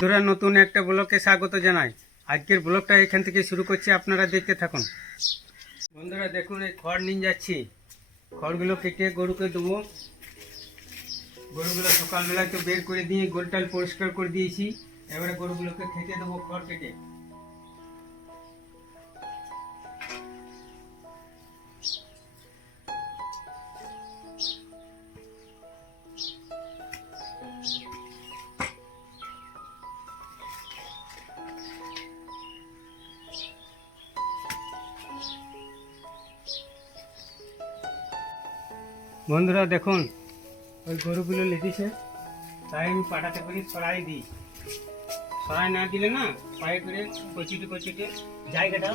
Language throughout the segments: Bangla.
বন্ধুরা, নতুন একটা ব্লগকে স্বাগত জানাই। আজকের ব্লকটা এখান থেকে শুরু করছি, আপনারা দেখতে থাকুন। বন্ধুরা, দেখুন, এই খড় নিয়ে যাচ্ছি। খড়গুলো কেটে গরুকে দেবো? গরুগুলো সকালবেলা তো বের করে দিয়ে গোলটাল পরিষ্কার করে দিয়েছি। এবারে গরুগুলোকে খেতে দেবো খড় কেটে। বন্ধুরা, দেখুন, ওই গরুগুলো লেগেছে। তাই আমি পাটাতে করে সরাই দিই। সরাই না দিলে না, পায়ে করে কচিটে কচিটে জায়গাটা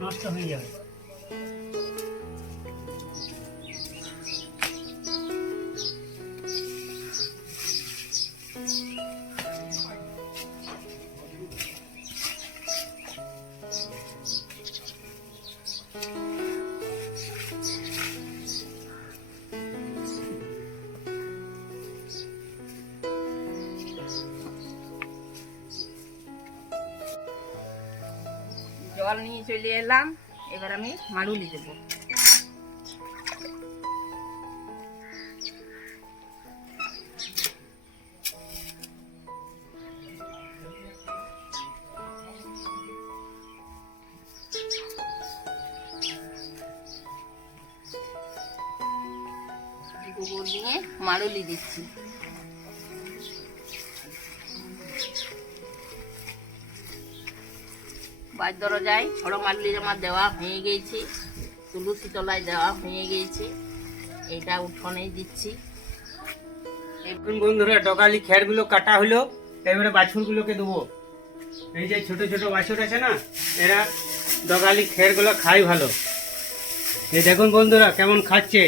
নষ্ট হয়ে যাবে। জল নিয়ে চলে এলাম। এবার আমি মাড়ুলি দেবো। মাড়ুলি দিচ্ছি। বাদ দরজায় বড় মাডলির আমার দেওয়া হয়ে গিয়েছি, তুলসী তলায় দেওয়া হয়ে গিয়েছে। এটা উঠোনেই দিচ্ছি। এখন বন্ধুরা ডগালি খেরগুলো কাটা হলো, এবারে বাছুরগুলোকে দেবো। এই যে ছোট ছোট বাছুর আছে না, এরা ডগালি খেরগুলো খায় ভালো। এই দেখুন বন্ধুরা কেমন খাচ্ছে।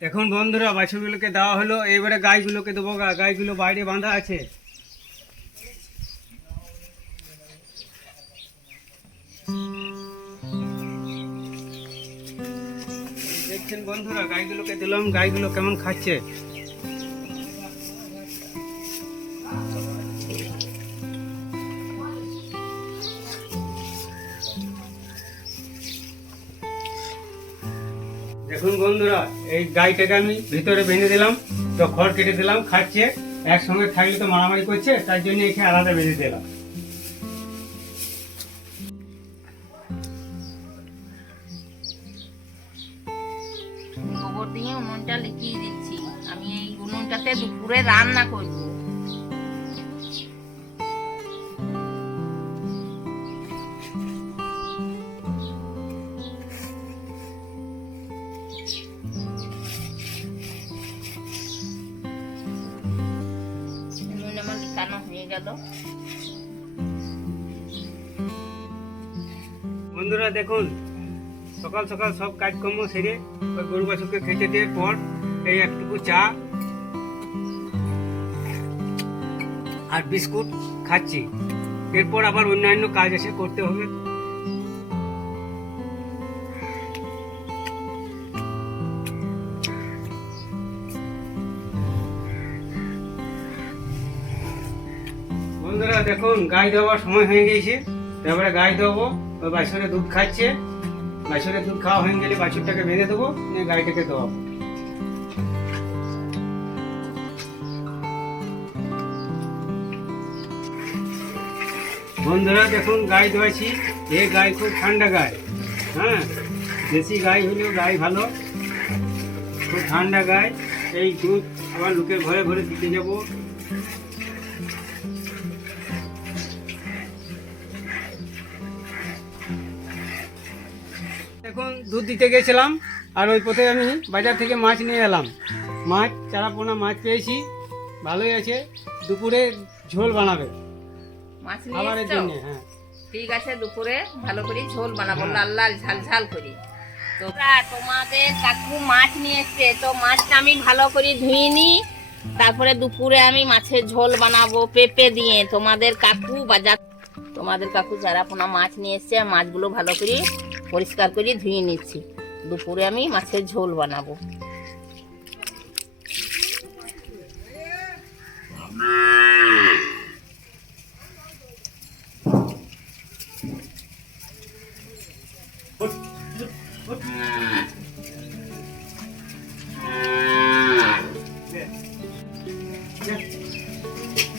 এখন বন্ধুরা, বাছুরগুলোকে দেওয়া হলো। এবারে গাইগুলোকে দেবো গাইগুলো বাইরে বাঁধা আছে। দেখছেন বন্ধুরা গাইগুলোকে দিলাম গাইগুলো কেমন খাচ্ছে? দেখুন বন্ধুরা, এই গাইটাকে আমি ভিতরে বেঁধে দিলাম, তো খড় কেটে দিলাম, খাচ্ছে, একসঙ্গে থাকলে তো মারামারি করছে, তার জন্য এখানে আলাদা বেঁধে দিলাম। দিয়ে লিখিয়ে দিচ্ছি। আমি এই দুপুরে রান্না করব। হয়ে গেল। বন্ধুরা দেখুন, সকাল সকাল সব কাজকর্ম সেরে ওই গরু বাছুরকে খেতে দেওয়ার পর এই একটুকু চা আর বিস্কুট খাচ্ছি। এরপর আবার অন্যান্য কাজ এসে করতে হবে। বন্ধুরা, দেখুন, গাই দেওয়ার সময় হয়ে গেছে তারপরে গাই দেবো, ওই বাছুরে দুধ খাচ্ছে। বাছুরের দুধ খাওয়া হয়ে গেলে বাছুরটাকে বেঁধে দেবো, নিয়ে গাইটাকে দেওয়াবো। বন্ধুরা, দেখুন, গাই ধোয়াছি এ গাই খুব ঠান্ডা গাই হ্যাঁ? দেশি গাই হলেও গাই ভালো। খুব ঠান্ডা গাই। এই দুধ আবার লোকের ঘরে ঘরে দিতে যাব। দুধ দিতে গেছিলাম আর ওই পথে আমি বাজার থেকে মাছ নিয়ে এলাম। মাছ চারা পোনা মাছ পেয়েছি ভালোই আছে দুপুরে ঝোল বানাবে। মাছ নিয়ে খাবারের? জন্য হ্যাঁ। ঠিক আছে দুপুরে ভালো করে ঝোল বানাবো লাল লাল ঝাল ঝাল করে। তোরা তোমাদের কাকু মাছ নিয়ে এসছে তো মাছটা আমি ভালো করে ধুয়ে নি তারপরে দুপুরে আমি মাছের ঝোল বানাবো পেঁপে দিয়ে। তোমাদের কাকু বাজার তোমাদের কাকু চারাপোনা মাছ নিয়ে এসছে মাছগুলো ভালো করে পরিষ্কার করে ধুয়ে নিচ্ছি। দুপুরে আমি মাছের ঝোল বানাবো।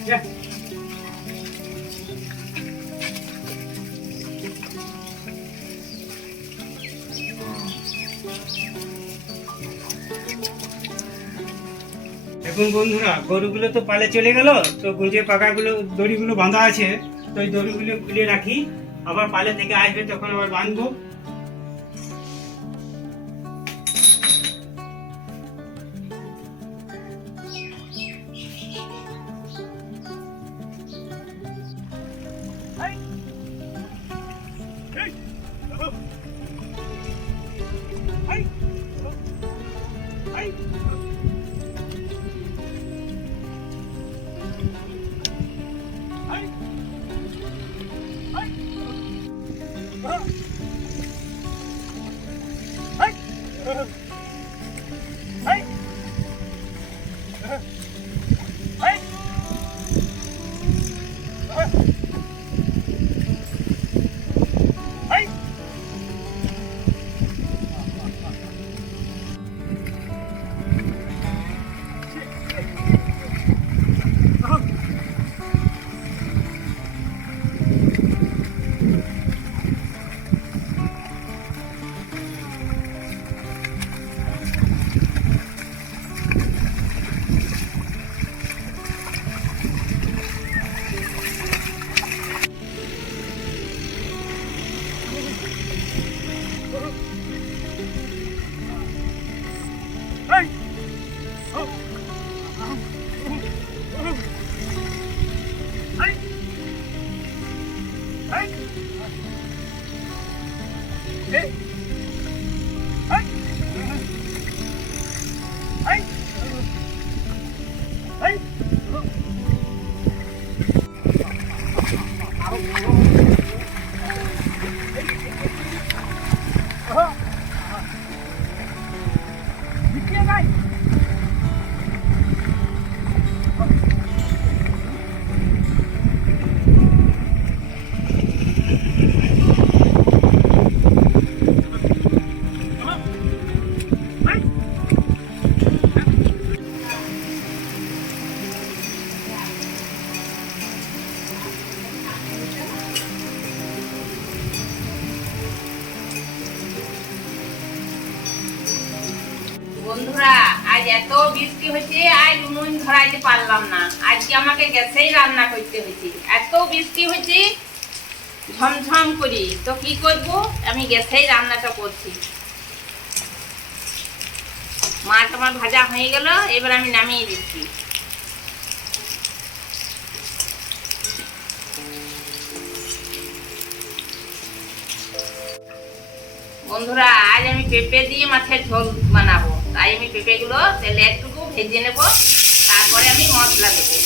যা। এখন বন্ধুরা, গরুগুলো তো পালে চলে গেল, তো যে পাকাগুলো, দড়িগুলো বাঁধা আছে, তো ওই দড়িগুলো খুলে রাখি। আবার পালে থেকে আসবে, তখন আবার বাঁধবো। Huh? Oh, গ্যাসেই রান্না করতে হয়েছে এত বৃষ্টি হয়েছে ঝমঝম করি। তো কি করব? আমি গ্যাসেই রান্নাটা করছি। মাছ আমার ভাজা হয়ে গেল, এবার আমি নামিয়ে দিচ্ছি। বন্ধুরা, আজ আমি পেঁপে দিয়ে মাছের ঝোল বানাবো। তাই আমি পেঁপেগুলো তেলে একটুকু ভেজে নেব। তারপরে আমি মশলা দেবো।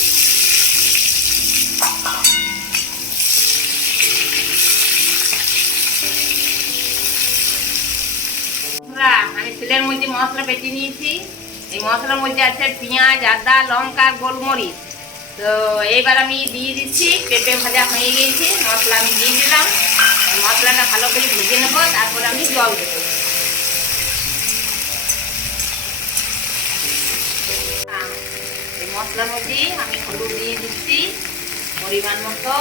আমি তেলের মধ্যে মশলা বেটে নিয়েছি। এই মশলার মধ্যে আছে পেঁয়াজ, আদা, লঙ্কা গোলমরিচ। তো এইবার আমি দিয়ে দিচ্ছি, পেঁপে ভাজা হয়ে গিয়েছে মশলা আমি দিয়ে দিলাম। মশলাটা ভালো করে ভেজে নেব, তারপর আমি জল দেবো। মশলার মধ্যে আমি হলুদ দিয়ে দিচ্ছি। পরিমাণ মতো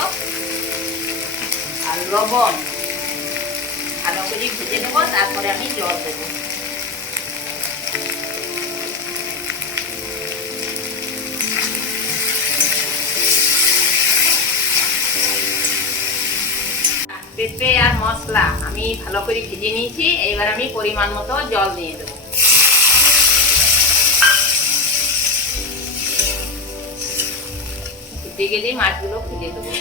আর লবণ। ভালো করে ভেজে নেব, তারপরে আমি জল দেবো। পেঁপে আর মশলা আমি ভালো করে ভেজে নিয়েছি, এবার আমি পরিমাণ মতো জল দিয়ে দেবো। ফুটে গেলে মাছগুলো ভেজে দেবো।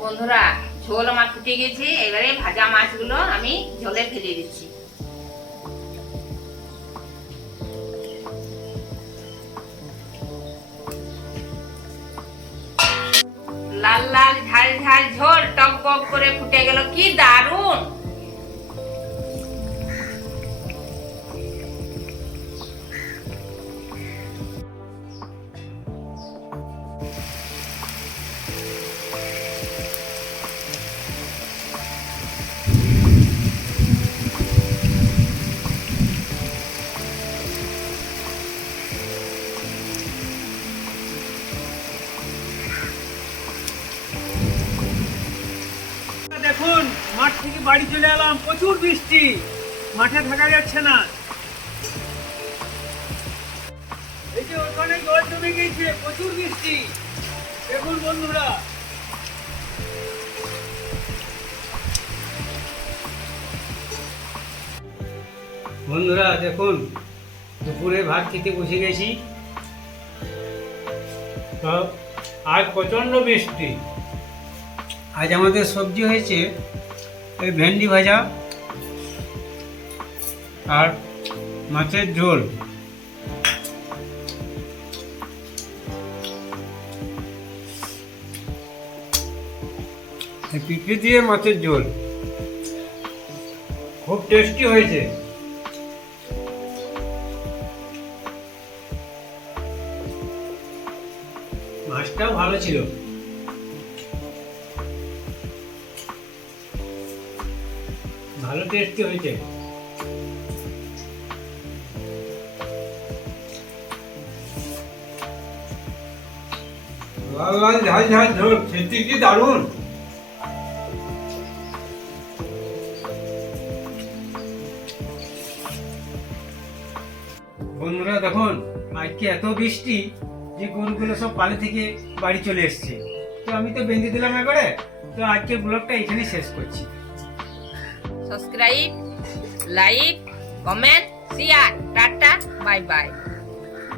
বন্ধুরা, ঝোল আমার ফুটে গেছে, এবারে ভাজা মাছগুলো আমি ঝোলে ফেলে দিচ্ছি। লাল লাল, ঝাল ঝাল ঝোল, টক করে ফুটে গেল, কি দারুণ! এলাম, প্রচুর বৃষ্টি। মাঠে থাকা যাচ্ছে না। এই যে ওখানে জল জমে প্রচুর বৃষ্টি। দেখুন বন্ধুরা। বন্ধুরা, দেখুন, দুপুরে ভাত খেতে বসে গেছি। তো প্রচণ্ড বৃষ্টি। আজ আমাদের সবজি হয়েছে এই ভেন্ডি ভাজা আর মাছের ঝোল। পিঁপড়ে দিয়ে মাছের ঝোল। খুব টেস্টি হয়েছে। মাছটাও ভালো ছিল। টেস্টি হয়েছে। লাল লাল ঝাল ঝাল ঝোল, খেতে কি দারুণ। বন্ধুরা, দেখুন, আজকে এত বৃষ্টি যে গরুগুলো সব পালে থেকে বাড়ি চলে এসছে। তো আমি তো বেঁধে দিলাম একবারে তো আজকে ব্লগটা এখানেই শেষ করছি। Subscribe like comment share tata bye bye